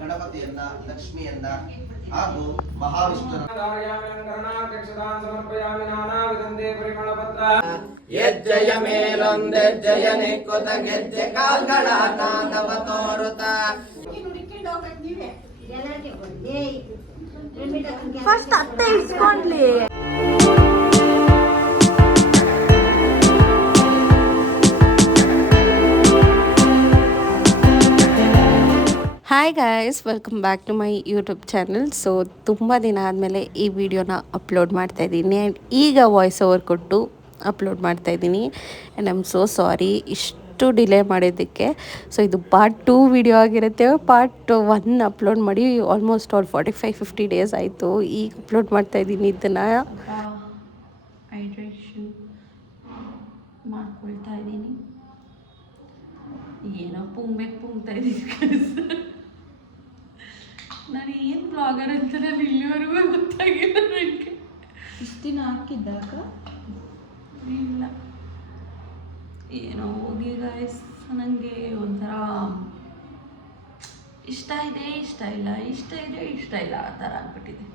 ಗಣಪತಿಯನ್ನ ಲಕ್ಷ್ಮಿಯನ್ನ ಹಾಗೂ ಮಹಾವಿಷ್ಣುವನ್ನ ಹೆಜ್ಜೆಯ ಮೇಲೊಂದೆಜ್ಜೆಯ ನೆಕ್ಕುತ್ತ ಗೆಜ್ಜೆ ಕಾಲ್ಗಳ ನಾದವ ತೋರುತ್ತ ಫಸ್ಟ್ ಅತ್ತೆ ಇಸ್ಕೊಂಡ್ಲಿ. Hi guys, welcome back to my YouTube channel. So ತುಂಬ ದಿನ ಆದಮೇಲೆ ಈ ವಿಡಿಯೋನ ಅಪ್ಲೋಡ್ ಮಾಡ್ತಾಯಿದ್ದೀನಿ ಆ್ಯಂಡ್ ಈಗ ವಾಯ್ಸ್ ಓವರ್ ಕೊಟ್ಟು ಅಪ್ಲೋಡ್ ಮಾಡ್ತಾಯಿದ್ದೀನಿ. And I am so sorry ಇಷ್ಟು ಡಿಲೇ ಮಾಡಿದ್ದಕ್ಕೆ. ಸೊ ಇದು ಪಾರ್ಟ್ 2 ವಿಡಿಯೋ ಆಗಿರುತ್ತೆ. ಪಾರ್ಟ್ 1 ಅಪ್ಲೋಡ್ ಮಾಡಿ ಆಲ್ಮೋಸ್ಟ್ 45-50 ಡೇಸ್ ಆಯಿತು. ಈಗ ಅಪ್ಲೋಡ್ ಮಾಡ್ತಾಯಿದ್ದೀನಿ. ಇದನ್ನು ಹೈಡ್ರೇಷನ್ ಮಾಡ್ಕೊಳ್ತಾ ಇದ್ದೀನಿ. ಏನೋ ಪುಂಗ್ತಾ ಇದ್ದೀನಿ. ನಾನು ಏನು ಬ್ಲಾಗರ್ ಅಂತ ನಾನು ಇಲ್ಲಿವರೆಗೂ ಗೊತ್ತಾಗಿಲ್ಲ ನನಗೆ. ಇಷ್ಟು ದಿನ ಹಾಕಿದ್ದಾಗ ಇಲ್ಲ, ಏನೋ ಹೋಗಿ ಗಾಯ್ಸ್, ನನಗೆ ಒಂಥರ ಇಷ್ಟ ಇದೆ ಇಷ್ಟ ಇಲ್ಲ, ಇಷ್ಟ ಇದೆ ಇಷ್ಟ ಇಲ್ಲ ಆ ಥರ ಆಗ್ಬಿಟ್ಟಿದೆ.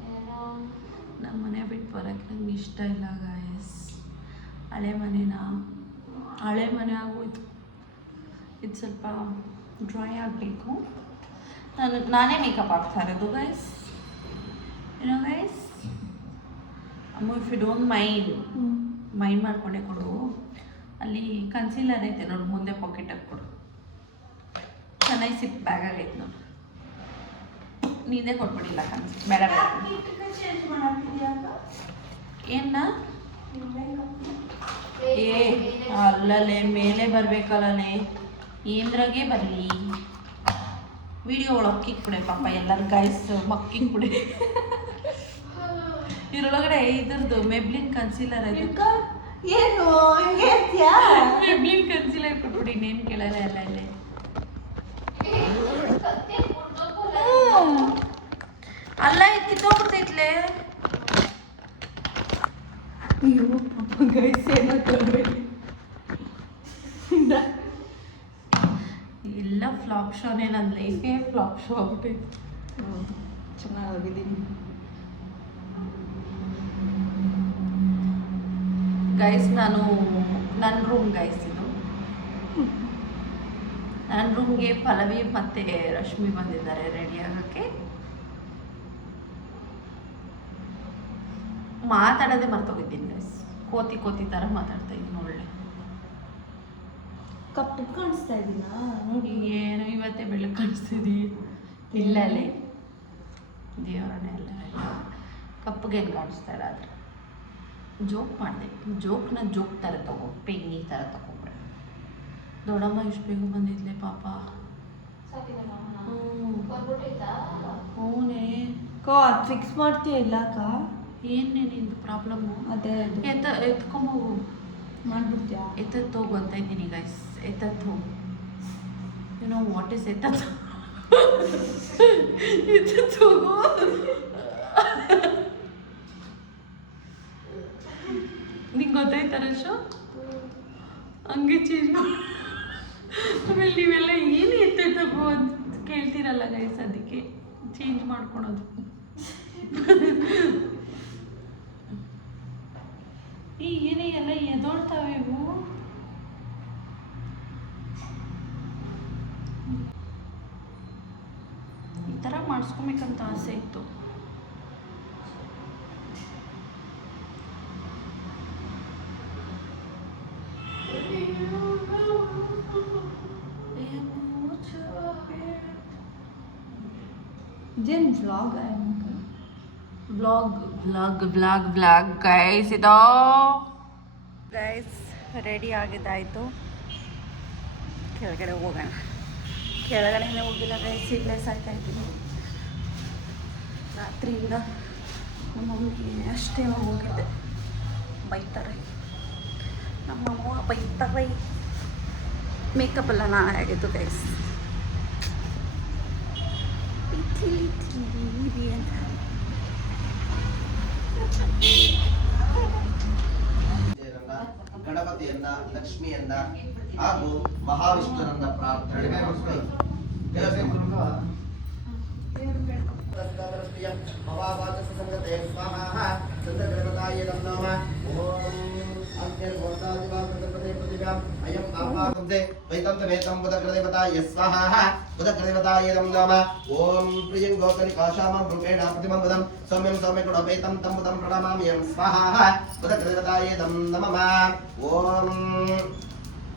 ನಮ್ಮ ಮನೆ ಬಿಟ್ಟು ಬರೋಕ್ಕೆ ನಂಗೆ ಇಷ್ಟ ಇಲ್ಲ ಗಾಯ್ಸ್. ಹಳೆ ಮನೆ ಆಗೋಯ್ತು. ಇದು ಸ್ವಲ್ಪ ಡ್ರೈ ಆಗಬೇಕು. ನಾನೇ ಮೇಕಪ್ ಆಗ್ತಾ ಇರೋದು ಗೈಸ್. ಏನೋ ಗೈಸ್, ಅಮ್ಮ ಇಫ್ ಯು ಡೋಂಟ್ ಮೈಂಡ್ ಮಾಡ್ಕೊಂಡೆ ಕೊಡು. ಅಲ್ಲಿ ಕನ್ಸೀಲರ್ ಐತೆ ನೋಡು, ಮುಂದೆ ಪಾಕೆಟಾಗಿ ಕೊಡು. ಚೆನ್ನಾಗಿ ಸಿಪ್ ಬ್ಯಾಗ್ ಆಗೈತೆ ನೋಡು. ನೀನೇ ಕೊಟ್ಬಿಡಿಲ್ಲ ಬೇಡ ಏನ ಅಲ್ಲಲ್ಲೇ ಮೇಲೆ ಬರಬೇಕಲ್ಲೇ, ಏನ್ರಾಗೆ ಬರಲಿ. ವಿಡಿಯೋ ಒಳಗೆ ಕಿಕ್ಬಿಡೆ ಪಾಪ ಎಲ್ಲರೂ ಗಾಯ್ಸ್, ಮಕ್ಕಿಕ್ಬಿಡೆ. ಇದ್ರೊಳಗಡೆ ಇದ್ರದ್ದು ಮೆಬ್ಲಿನ್ ಕನ್ಸೀಲರ್ ಅದು. ಏನು ಮೆಬ್ಲಿನ್ ಕನ್ಸೀಲರ್ ಕೊಟ್ಬಿಡಿ, ಇನ್ನೇನು ಕೇಳಲ್ಲ. ಎಲ್ಲ ಇಲ್ಲೇ ಅಲ್ಲ ಕಿತ್ತೋಗ್ಬಿಡ್ತೈತ್ಲೆ. ಅಯ್ಯೋ ಪಾಪ ಗೈಸ್, ಏನೋ ತೊಗೊಳ್ಬೇಡಿ. ಎಲ್ಲ ಫ್ಲಾಪ್ ಶೋನೇ, ನನ್ನ ಲೈಫೇ ಫ್ಲಾಪ್ ಶೋ ಆಗ್ಬಿಟ್ಟೈತೆ. ಚೆನ್ನಾಗಿದ್ದೀನಿ ಗೈಸ್. ನನ್ನ ರೂಮ್ ಗೈಸ್, ಇದು ನನ್ನ ರೂಮ್ಗೆ ಪಲ್ಲವಿ ಮತ್ತು ರಶ್ಮಿ ಬಂದಿದ್ದಾರೆ ರೆಡಿ ಆಗೋಕ್ಕೆ. ಮಾತಾಡೋದೇ ಮರ್ತೋಗಿದ್ದೀನಿ ಗೈಸ್. ಕೋತಿ ಥರ ಮಾತಾಡ್ತಾ ಇದ್ದೀನಿ. ಒಳ್ಳೆ ಕಪ್ಪು ಕಾಣಿಸ್ತಾ ಇದ್ದೀನಾ ನೋಡಿ? ಏನು ಇವತ್ತೇ ಬೆಳಗ್ಗೆ ಕಾಣಿಸ್ತಿದ್ದೀ? ಇಲ್ಲಲ್ಲೇ ದೇವರನ್ನೇ ಎಲ್ಲ ಕಪ್ಪಗೇನು ಕಾಣಿಸ್ತಾ ಇಲ್ಲ. ಆದರೆ ಜೋಕ್ ಮಾಡಿದೆ. ಜೋಕ್ ಥರ ತಗೋ, ಪೆಂಗಿ ಥರ ತಗೊಂಡ್ರೆ. ದೊಡ್ಡಮ್ಮ ಇಷ್ಟು ಬೇಗ ಬಂದಿದ್ಲೆ ಪಾಪ. ಹ್ಞೂನೇ ಫಿಕ್ಸ್ ಮಾಡ್ತೀಯ ಇಲ್ಲ ಅಕ್ಕ? ಏನೇ ನಿಂದು ಪ್ರಾಬ್ಲಮ್ಮು? ಅದೇ ಎತ್ಕೊಂಬೋಗು, ಮಾಡ್ಬಿಡ್ತೀಯಾ? ಎತ್ತತ್ತು ಹೋಗು ಅಂತ ಇದ್ದೀನಿ ಗೈಸ್. ಎತ್ತತ್ತು ಹೋಗು. ಯು ನೋ ವಾಟ್ ಇಸ್ ಎತ್ತತ್ತು? ಎತ್ತತ್ತು ಹೋಗು. ನಿಂಗೆ ಗೊತ್ತಾಯ್ತಾರ ಶೋ? ಹಂಗೆ ಚೇಂಜ್ ಮಾಡಿ. ಆಮೇಲೆ ನೀವೆಲ್ಲ ಏನು ಎತ್ತಬೇಕು ಅಂತ ಕೇಳ್ತೀರಲ್ಲ ಗೈಸ್, ಅದಕ್ಕೆ ಚೇಂಜ್ ಮಾಡ್ಕೊಳೋದು. ಏನೇ ಎಲ್ಲ ಎದೋಡ್ತಾವೆ ಇವು. ಈ ಥರ ಮಾಡಿಸ್ಕೊಬೇಕಂತ ಆಸೆ ಇತ್ತು. Jan vlog guys. ಇದೋ ಗೈಸ್, ರೆಡಿ ಆಗಿದ್ದಾಯಿತು. ಕೆಳಗಡೆ ಹೋಗೋಣ. ಕೆಳಗಡೆನೇ ಹೋಗಿಲ್ಲ ಗೈಸ್, ಇಲ್ಲೇ ಸಾಯ್ತಾ ಇದ್ದೀನಿ. ರಾತ್ರಿಯಿಂದ ನಮ್ಮ ಮಮ್ಮಿಗೆ ಅಷ್ಟೇ ಹೋಗಿದ್ದೆ. ಬೈತಾರೆ ನಮ್ಮಮ್ಮ, ಬೈತಾರೆ. ಮೇಕಪ್ ಎಲ್ಲ ನಾ ಆಗಿತ್ತು ಗೈಸ್. ಅಂತ ಗಣಪತಿಯನ್ನ ಲಕ್ಷ್ಮಿಯನ್ನ ಹಾಗೂ ಮಹಾವಿಷ್ಣುವನ್ನ ಪ್ರಾರ್ಥನೆ वीर्यं भवावाचसंगते स्वाहा चन्द्रगणपताय नमः ॐ अग्निर्भोतादिवासगणपते प्रतिभ्याम् अयम् आपादं वैतन्तमेतं बुधग्रदेवताय स्वाहा बुधग्रदेवताय नमः ॐ प्रियं गौतनिकाशामं रूपेण प्रतिमं बुधं सौम्यं सौम्यकुडोपेतं तं बुधं प्रणमाम्यं स्वाहा बुधग्रदेवताय नमः ॐ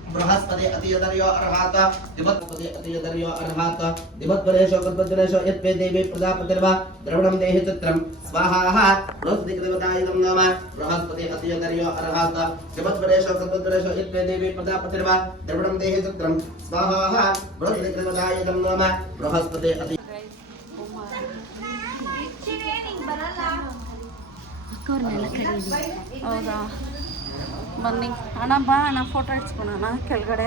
बृहस्पति अतियदर्यो अर्हात दिवत्पति अतियदर्यो अर्हात दिवत्परेशो कल्पजनेशो यत्वे देवी प्रजापतिर्वा द्रवणं देहि चित्रं स्वाहा बृहस्पति देवताय नमः बृहस्पति अतियदर्यो अर्हात दिवत्परेशो कल्पजनेशो यत्वे देवी प्रजापतिर्वा द्रवणं देहि चित्रं स्वाहा बृहस्पति देवताय नमः बृहस्पति अति ಹೌದಾ ಬನ್ನಿ ಅಣ್ಣ ಬಾ ಅಣ್ಣ ಫೋಟೋ ಇಡ್ಸ್ಕೊಳೋಣ ಕೆಳಗಡೆ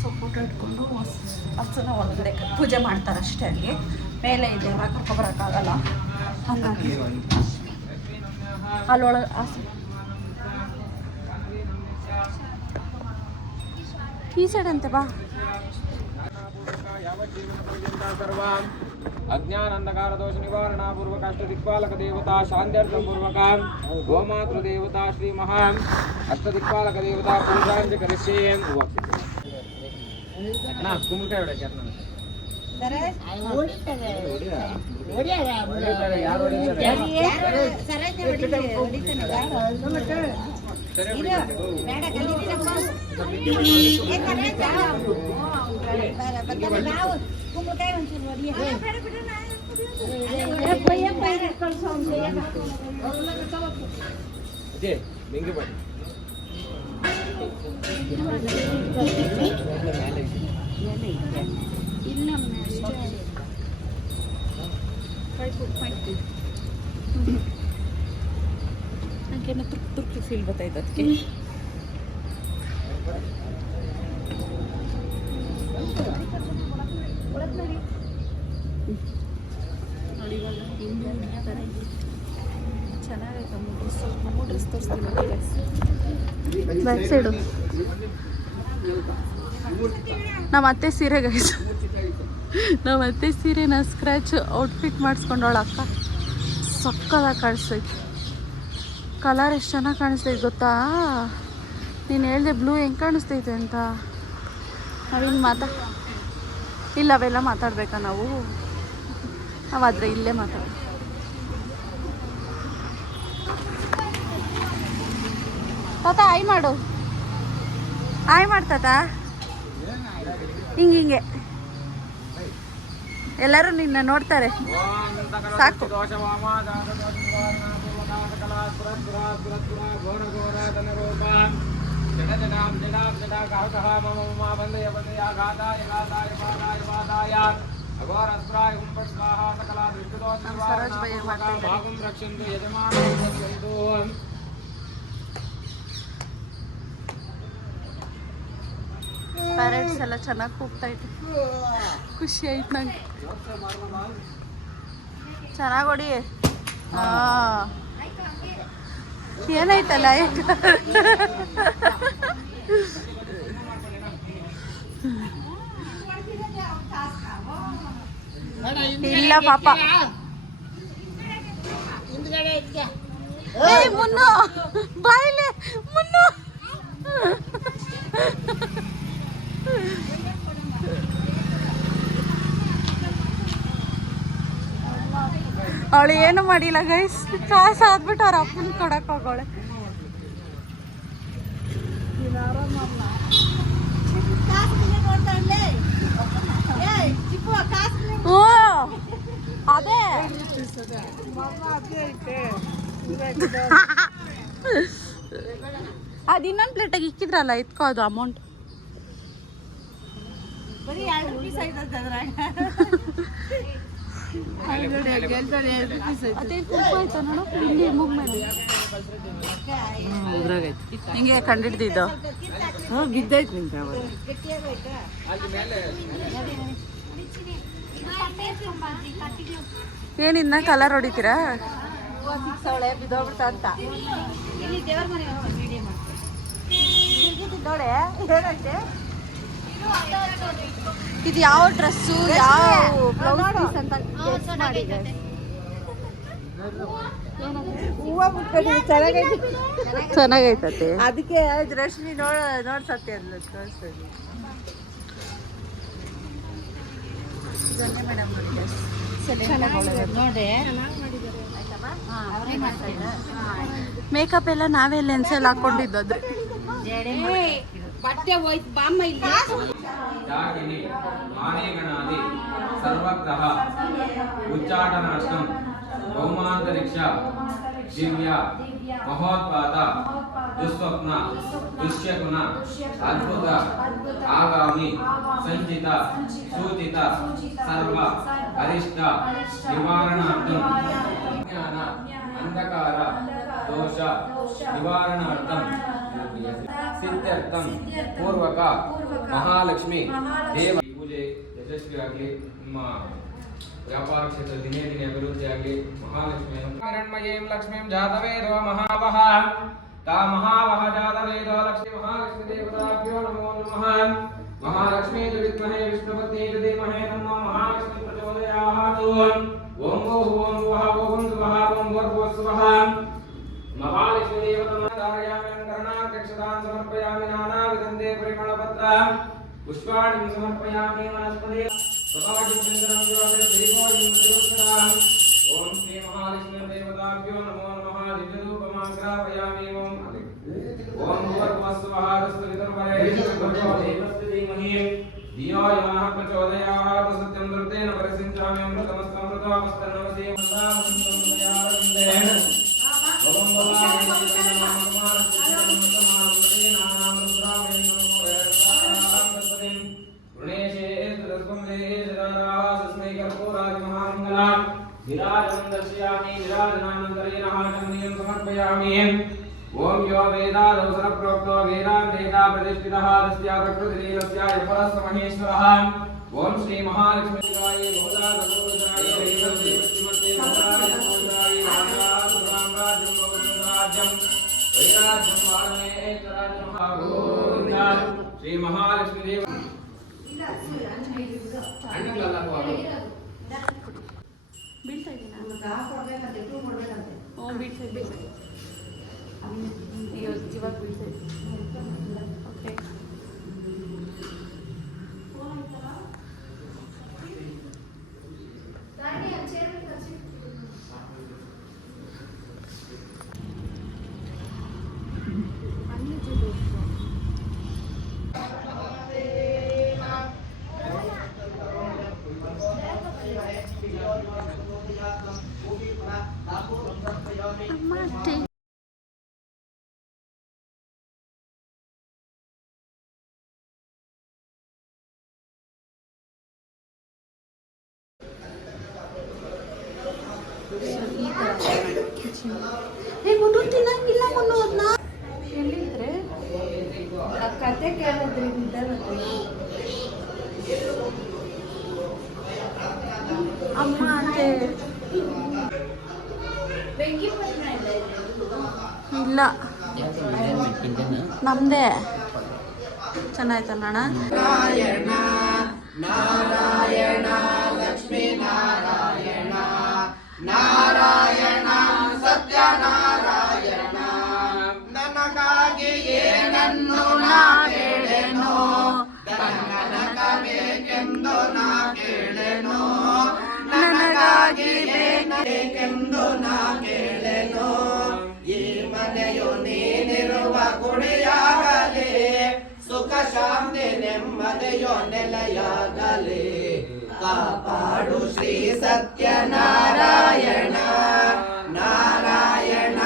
ಸೊ ಫೋಟೋ ಇಟ್ಕೊಂಡು ಹಸನ ಒಳಗಡೆ ಪೂಜೆ ಮಾಡ್ತಾರೆ ಅಷ್ಟೇ ಅಲ್ಲಿ ಮೇಲೆ ಇದೆ ಕರ್ಕೊಬರೋಕ್ಕಾಗಲ್ಲ ಹಂಗಾಗಿ ಅಲ್ಲೊಳಗೆ ಈ ಸೈಡ್ ಅಂತೆ ಬಾ अज्ञानंधकार दोष निवारणा पूर्वक अष्टदिक्पालक देवता शांत्यर्थम पूर्वक गोमातृ देवता श्री महान अष्टदिक्पालक देवता पूजांज करिष्ये ना कुंभकाय ಹೊಡೆಕೆ ಅಣ್ಣ ಸರ್ ಓಡಿತಾರೆ ಯಾರು ಹೊಡಿತಾರೆ ಸರಜ ಹೊಡಿತಾರೆ ಬೇಡ ಕಲಿದಿರಪ್ಪ ಏ ಕರೆಜ ನಾವು ಕುಂಭಕಾಯ ಒಂಚೂರು ಹೊಡಿಯ ಬೇಡ ಬಿಡು ನಾನು ಪಯ್ಯ ಪಯ್ಯ ಕಳ್ಸೋ ಅದೇ ಬೆಂಗಿ ಬಡಿ ಇಲ್ಲ ನನಗೇನೋ ತುರ್ಕು ಫೀಲ್ ಗೊತ್ತಾಯ್ತು ಅದಕ್ಕೆ ನೋಡಿ ಇವಾಗ ಹಿಂದೆ ಥರ ಇದೆ ಚೆನ್ನಾಗೈತೆ ನಮ್ಮ ಡ್ರೆಸ್ ತೋರಿಸ್ತೀನಿ ಬ್ಯಾಕ್ ಸೈಡು ನಮ್ಮ ಅತ್ತೆ ಸೀರೆ ಗೈಸ್ ನಮ್ಮ ಅತ್ತೆ ಸೀರೆನ ಸ್ಕ್ರ್ಯಾಚ್ ಔಟ್ಫಿಟ್ ಮಾಡಿಸ್ಕೊಂಡವಳ ಅಕ್ಕ ಸಕ್ಕದಾಗಿ ಕಾಣಿಸ್ತೈತಿ ಕಲರ್ ಎಷ್ಟು ಚೆನ್ನಾಗಿ ಕಾಣಿಸ್ತೈತೆ ಗೊತ್ತಾ ನೀನು ಹೇಳಿದೆ ಬ್ಲೂ ಹೆಂಗೆ ಕಾಣಿಸ್ತೈತೆ ಅಂತ ನಾವಿನ್ನು ಇಲ್ಲ ಅವೆಲ್ಲ ಮಾತಾಡ್ಬೇಕಾ ನಾವು ನಾವಾದರೆ ಇಲ್ಲೇ ಮಾತಾಡ ತಾತ ಆಯ್ ಮಾಡು ಆಯ್ ಮಾಡ್ತಾತ ಹಿಂಗೆ ಎಲ್ಲರೂ ನಿನ್ನ ನೋಡ್ತಾರೆ ಸಾಕು ಪ್ಯಾರೆಂಟ್ಸ್ ಎಲ್ಲ ಚೆನ್ನಾಗಿ ಕೂಗ್ತಾ ಇತ್ತು ಖುಷಿ ಆಯ್ತು ನಂಗೆ ಚೆನ್ನಾಗಿ ಹೊಡಿ ಏನಾಯ್ತಲ್ಲ ಇಲ್ಲ ಪಾಪ ಮುನ್ನು ಬಾಯಿಲೆ ಮುನ್ನು ಅವಳು ಏನು ಮಾಡಿಲ್ಲ ಗೈಸ್ ಕಾಸು ಆದ್ಬಿಟ್ಟು ಅವ್ರ ಅಪ್ಪನ ಕೊಡಕ್ ಹೋಗೋಳೆ ಹ್ಞೂ ಅದೇ ಅದು ಇನ್ನೊಂದು ಪ್ಲೇಟಾಗಿ ಇಕ್ಕಿದ್ರಲ್ಲ ಇಟ್ಕೋ ಅದು ಅಮೌಂಟ್ ಬರೀ 2 ರೂಪಾಯಿ ಆಯ್ತದ ಹಿಂಗೆ ಕಂಡಿಡ್ದಿದ್ದು ಬಿದ್ದೈತೆ ನಿಂಗೆ ಏನಿನ್ನ ಕಲರ್ ಹೊಡಿತೀರಾ ಸಿಕ್ಸವಳೆ ಬಿದ್ದೋಗ್ಬಿಡ್ತ ಅಂತ ಇಲ್ಲಿ ದೇವರ ಮನೆ ವಿಡಿಯೋ ನೋಡೆ ಏನಂತೆ ಇದು ಯಾವ ಡ್ರೆಸ್ಸು ಯಾವ ಬ್ಲೌಸ್ ಪೀಸ್ ಅಂತ guess ಮಾಡಿದೆ. ಚೆನ್ನಾಗೈತತೆ ಅದಕ್ಕೆ ರಶ್ಮಿ ನೋಡ್ಸತ್ತೆ ಅಂದ್ಲು ತೋರಿಸ್ತೀನಿ. ಮೇಡಮ್ ನೋಡಿ ಮೇಕಪ್ ಎಲ್ಲ ನಾವೇ ಲೆನ್ಸಲ್ಲಿ ಹಾಕೊಂಡಿದ್ದೋದ್ರೆ ಬಟ್ಟೆ ಹೋಯ್ತು ಬಾಮ್ಮ ಇಲ್ಲಿ ಯಾಗಿನಿ ಮಾನೇಗಣಾದಿ ಸರ್ವಗ್ರಹ ಉಚ್ಚಾಟನಾಷ್ಟಂ ಭೌಮಾಂತರಿಕ್ಷ ದಿವ್ಯ ಮಹೋತ್ಪಾದ ದುಸ್ವಪ್ನ ದುಶ್ಯಗುಣ ಅದ್ಭುತ ಆಗಾಮಿ ಸಂಚಿತ ಸೂಚಿತ ಸರ್ವ ಅರಿಷ್ಟ ನಿವಾರಣಾರ್ಥಂ ಜ್ಞಾನ ಅಂಧಕಾರ ದೋಷ ನಿವಾರಣಾರ್ಥಂ ಸಿದ್ಧಾರ್ಥಂ ಪೂರ್ವಕ ಮಹಾಲಕ್ಷ್ಮಿ ದೇವ ಪೂಜೆ ಯಶಸ್ವಿಯಾಗಲಿ. ನಿಮ್ಮ ವ್ಯಾಪಾರ ಕ್ಷೇತ್ರ ದಿನೇ ದಿನೇ ಅಭಿವೃದ್ಧಿಯಾಗಲಿ. ಮಹಾಲಕ್ಷ್ಮಿಯನ್ನು ಹಿರಣ್ಮಯೀಂ ಲಕ್ಷ್ಮೀಂ ಜಾತವೇದೋ ಮಹಾವಹ ತಾ ಮಹಾವಹ ಜಾತವೇದೋ ಲಕ್ಷ್ಮೀ ಮಹಾಲಕ್ಷ್ಮೀ ದೇವತಾಭ್ಯೋ ನಮೋ ನಮಃ. ಮಹಾಲಕ್ಷ್ಮೀ ವಿದ್ಮಹೇ ವಿಷ್ಣುಪತ್ನಿ ಧೀಮಹಿ ತನ್ನೋ ಮಹಾಲಕ್ಷ್ಮೀ ಪ್ರಚೋದಯಾತ್. ಓಂ ಓಂ ವಹ ಓಂ ಸ್ವಹ ಓಂ ಭೂರ್ಭುವಃ ಮಹಾಲಕ್ಷ್ಮೀ ದೇವತಾಯಾಮಿ ಕರ್ಣಾಧ್ಯಕ್ಷತಾನ್ ಸಮರ್ಪಯಾಮಿ ನಾನಾವಿಧಂತೆ ಪರಿಮಳಪತ್ರ ಪುಷ್ಪಾಣಿಂ ಸಮರ್ಪಯಾಮಿ ವನಸ್ಪತಿ ಸದಾಜಿಂ ಚಂದ್ರಂ ಜ್ಯೋತಿ ದೇವೋಜಿಂ ದೇವೋತ್ತರಾಂ. ಓಂ ಶ್ರೀ ಮಹಾಲಕ್ಷ್ಮೀ ದೇವತಾಭ್ಯೋ ನಮೋ ನಮಃ. ದಿವ್ಯರೂಪಮಾಗ್ರಾಪಯಾಮಿ. ಓಂ ಭೂರ್ಭುವಃ ತಸ್ತು ವಿತರ್ವರೇಣಸ್ತು ಧೀಮಹಿ ಧಿಯೋ ಯೋ ನಃ ಪ್ರಚೋದಯಾತ್. ಸತ್ಯಂ ಧೃತೇನ ಪರಿಸಿಂಚಾಮಿ ಅಮೃತಮಸ್ತಮೃತಮಸ್ತನ್ನವಸಿ ಮೃತಾಮೃತಯಾರವಿಂದೇನ. ಓಂ ಓಂ ಯೋ ವೇದಾದೌಸರ ಪ್ರೋಕ್ತೋ ವೇದಾಂತೇತಾ ಪ್ರತಿಷ್ಠಿತಃ ತಸ್ಯ ಪ್ರಕೃತಿಲೀಲಸ್ಯ ಯಪರಸ್ಸ ಮಹೇಶ್ವರಃ. ಓಂ ಶ್ರೀ ಮಹಾಲಕ್ಷ್ಮೀಗಾಯೇ ಬಹುದಾದೂರ್ಜಾಯ ಶ್ರೀಮತಿ ಬಹುದಾಯ ರಾಜಾಸುರಾಮ್ರಾಜ್ಯಂ ಬಹುರಾಜ್ಯಂ ವೈರಾಜ್ಯಂ ವಾರಮೇತರಾಜ್ಯಂ ಗೋವಿಂದ. ಶ್ರೀ ಮಹಾಲಕ್ಷ್ಮೀ ದೇವ ಅಣ್ಣಗಳೆಲ್ಲ ಬೀಳ್ತಾ ಇದ್ದೀನ ಬೀಳ್ತಾ ಇದ್ದೀನಿ ಇವಾಗ ಬೀಳ್ತಾ ಇದ್ದೀನಿ. ಓಕೆ ತಿನ್ನಂಗಿಲ್ಲ ಅನ್ನೋದನ್ನ ಎಲ್ಲಿದ್ರೆ ಕತೆ ಕೇಳೋದ್ರಿಂದ ಅಮ್ಮ ಅಂತೆ ಇಲ್ಲ ನಮ್ದೇ ಚೆನ್ನಾಯ್ತಲ್ಲ ಅಣ್ಣ. ನಾರಾಯಣ ನಾರಾಯಣ ಲಕ್ಷ್ಮೀ ನಾರಾಯಣ ನಾರಾಯಣ ಸತ್ಯನಾರಾಯಣ. ನನಗಾಗಿ ಏನನ್ನು ನಾ ಕೇಳೆನೋ ನನಗ ಬೇಕೆಂದು ನಾ ಕೇಳೆನೋ ನನಗಾಗಿ ಬೇಕೆಂದು ನಾ ಕೇಳೆನೋ. ಈ ಮನೆಯು ನೀನಿರುವ ಗುಡಿಯಾಗಲಿ ಸುಖ ಶಾಂತಿ ನೆಮ್ಮದಿಯೋ ನೆಲೆಯಾಗಲಿ. ಕಾಪಾಡು ಶ್ರೀ ಸತ್ಯನಾರಾಯಣ ನಾರಾಯಣ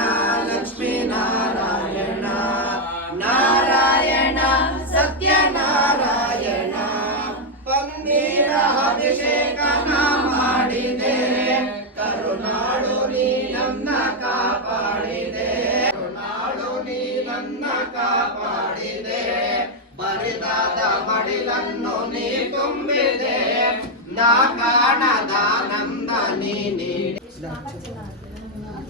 ಲಕ್ಷ್ಮೀ ನಾರಾಯಣ ನಾರಾಯಣ ಸತ್ಯನಾರಾಯಣ. ಪನ್ನೀರ ಅಭಿಷೇಕನ ಮಾಡಿದೆ ಕರುನಾಡು ನೀ ನನ್ನ ಕಾಪಾಡಿದೆ. ಕರುನಾಡು ನೀ ನನ್ನ ಕಾಪಾಡಿದೆ. ಬರಿದಾದ ಮಡಿಲನ್ನು ನೀ ತುಂಬಿದೆ. ನಾ ಕಾಣದ ಆನಂದ ನೀ ನೀಡಿ.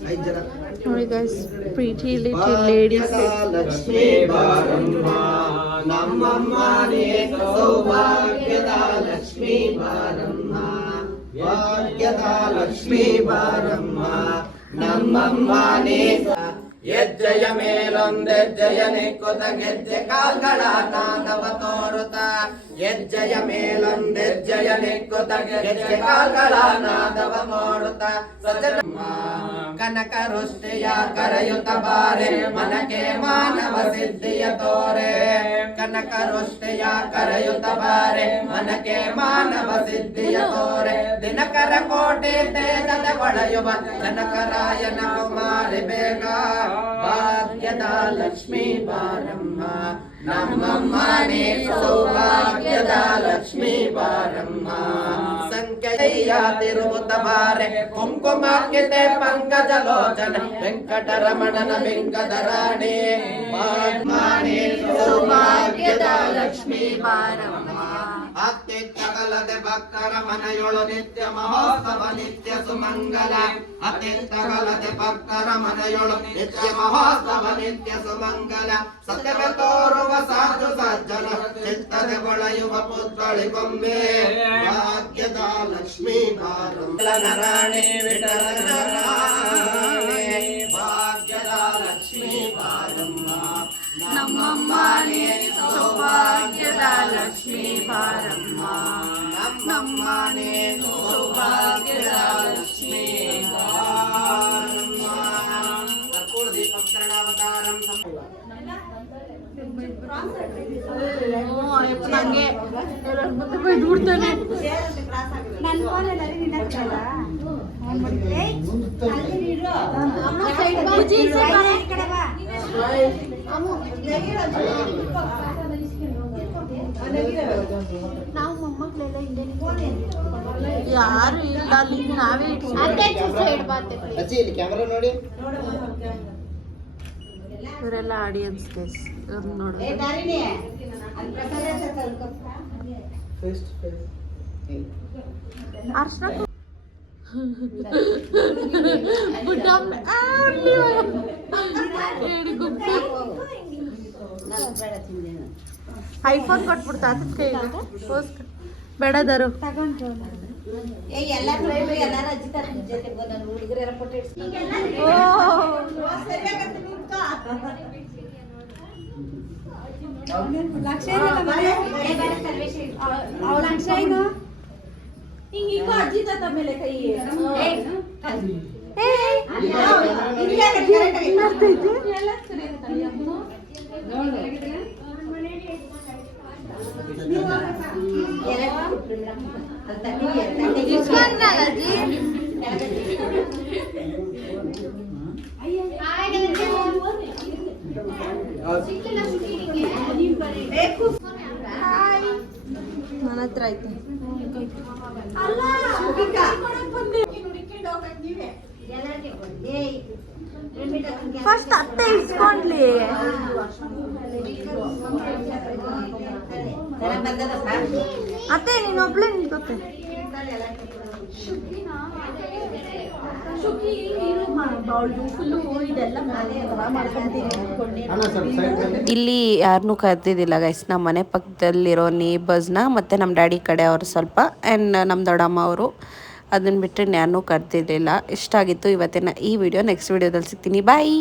5 ಜನ. ನೋಡಿ ಗೈಸ್, ಪ್ರೀತಿ ಲಿಟಲ್ ಲೇಡೀಸ್. ಲಕ್ಷ್ಮೀ ಬಾರಮ್ಮ ನಮ್ಮಮ್ಮ ನೀ ಸೌಭಾಗ್ಯದ ಲಕ್ಷ್ಮೀ ಬಾರಮ್ಮ, ಭಾಗ್ಯದ ಲಕ್ಷ್ಮೀ ಬಾರಮ್ಮ ನಮ್ಮಮ್ಮ ನೀ. ಹೆಜ್ಜೆಯ ಮೇಲೊಂದೆಜ್ಜೆಯ ನೆಕ್ಕುತ್ತ ಗೆಜ್ಜೆ ಕಾಲ್ಗಳ ನಾದವ ತೋರುತ್ತ, ಹೆಜ್ಜೆಯ ಮೇಲೊಂದೆಜ್ಜೆಯ ನೆಕ್ಕುತ್ತ ಗೆಜ್ಜೆ ಕಾಲ್ಗಳ ನಾದವ ನೋಡುತ್ತ, ಸಜನಮ್ಮ ಕನಕ ವೃಷ್ಟಿಯ ಕರೆಯುತ್ತ ಬಾರೆ ಮನಕ್ಕೆ ಮಾನವ ಸಿದ್ಧಿಯ ತೋರೆ, ಕನಕ ವೃಷ್ಟಿಯ ಕರೆಯುತ್ತ ಬಾರೆ ಮನಕ್ಕೆ ಮಾನವ ಸಿದ್ಧಿಯ ತೋರೆ, ದಿನಕರ ಕೋಟೆ ತೇಜದ ಹೊಳೆಯುವ ಜನಕರಾಯನ ಕುಮಾರಿ ಬೇಗ, ಭಾಗ್ಯದ ಲಕ್ಷ್ಮೀ ಬಾರಮ್ಮ ನಮ್ಮಮ್ಮ ನೀ ಸೌಭಾಗ್ಯದ ಲಕ್ಷ್ಮೀ ಬಾರಮ್ಮ. ಸಂಖ್ಯೆಯ ತಿರುವುತ ಬಾರೆ ಕುಂಕುಮಾಕ್ಯತೆ ಪಂಕಜ ಲೋಚನ ವೆಂಕಟರಮಣನ ಬೆಂಕದ ರಾಣಿ, ಭಾಗ್ಯಮಾನೆ ಸೌಭಾಗ್ಯದ ಲಕ್ಷ್ಮೀ ಬಾರಮ್ಮ. ಅತ್ಯಂತಗಲದೆ ಭಕ್ತರ ಮನೆಯೊಳು ನಿತ್ಯ ಮಹೋತ್ಸವ ನಿತ್ಯ ಸುಮಂಗಲ, ಅತ್ಯಂತಗಲದೆ ಭಕ್ತರ ಮನೆಯೊಳು ನಿತ್ಯ ಮಹೋತ್ಸವ ನಿತ್ಯ ಸುಮಂಗಲ, ಸತ್ಯವೇ ತೋರುವ ಸಾಧು ಸಜ್ಜನ ಚಿತ್ತದೆ ಹೊಳೆಯುವ ಪುತ್ಥಳಿ ಗೊಂಬೆ, ಭಾಗ್ಯದ ಲಕ್ಷ್ಮೀ ಬಾರಮ್ಮ ರಾಣಿ ವಿಠಲನ ರಾಣಿ, ಭಾಗ್ಯದ ಲಕ್ಷ್ಮೀ ಬಾರಮ್ಮ ನಮ್ಮಮ್ಮ ನೀ ಸೌಭಾಗ್ಯದ ಲಕ್ಷ್ಮೀ ಬಾರಮ್ಮ, ನಮ್ಮಮ್ಮ ನೀ ಸೌಭಾಗ್ಯದ ಲಕ್ಷ್ಮೀ ಬಾರಮ್ಮ. ಕರ್ಪೂರ ದೀಪಂ ಶರಣಾವತಾರಂ ಯಾರು ಇಲ್ಲ ಅಲ್ಲಿ, ನಾವೇ ಅಜ್ಜಿ ಇಲ್ಲಿ ಕ್ಯಾಮರಾ ನೋಡಿ. ಇವರೆಲ್ಲ ಆಡಿಯನ್ಸ್ ಗೈಸ್, ಇವ್ರು ನೋಡಿ. ಅರ್ಶನ ಐಫೋನ್ ಕೊಟ್ಬಿಡ್ತಾ ಕೈಗೆ ಬೇಡದರು. ನನ್ನ ಹತ್ರ ಐತೆ. ಫಸ್ಟ್ ಅತ್ತೆ ಇಸ್ಕೊಂಡ್ಲಿ. ಅತ್ತೆ ನೀನು ಒಬ್ಳೆ ನಿಂತ್ಕೋತೆ. ಇಲ್ಲಿ ಯಾರನ್ನೂ ಕರೆದಿದ್ದಿಲ್ಲ ಗೈಸ್, ನಮ್ಮ ಮನೆ ಪಕ್ಕದಲ್ಲಿರೋ ನೇಬರ್ಸ್ನ ಮತ್ತು ನಮ್ಮ ಡ್ಯಾಡಿ ಕಡೆ ಅವರು ಸ್ವಲ್ಪ ಆ್ಯಂಡ್ ನಮ್ಮ ದೊಡ್ಡಮ್ಮ ಅವರು, ಅದನ್ನು ಬಿಟ್ಟರೆ ಯಾರನ್ನೂ ಕರೆದಿರಲಿಲ್ಲ. ಇಷ್ಟ ಆಗಿತ್ತು ಇವತ್ತಿನ ಈ ವಿಡಿಯೋ. ನೆಕ್ಸ್ಟ್ ವಿಡಿಯೋದಲ್ಲಿ ಸಿಗ್ತೀನಿ. ಬಾಯ್.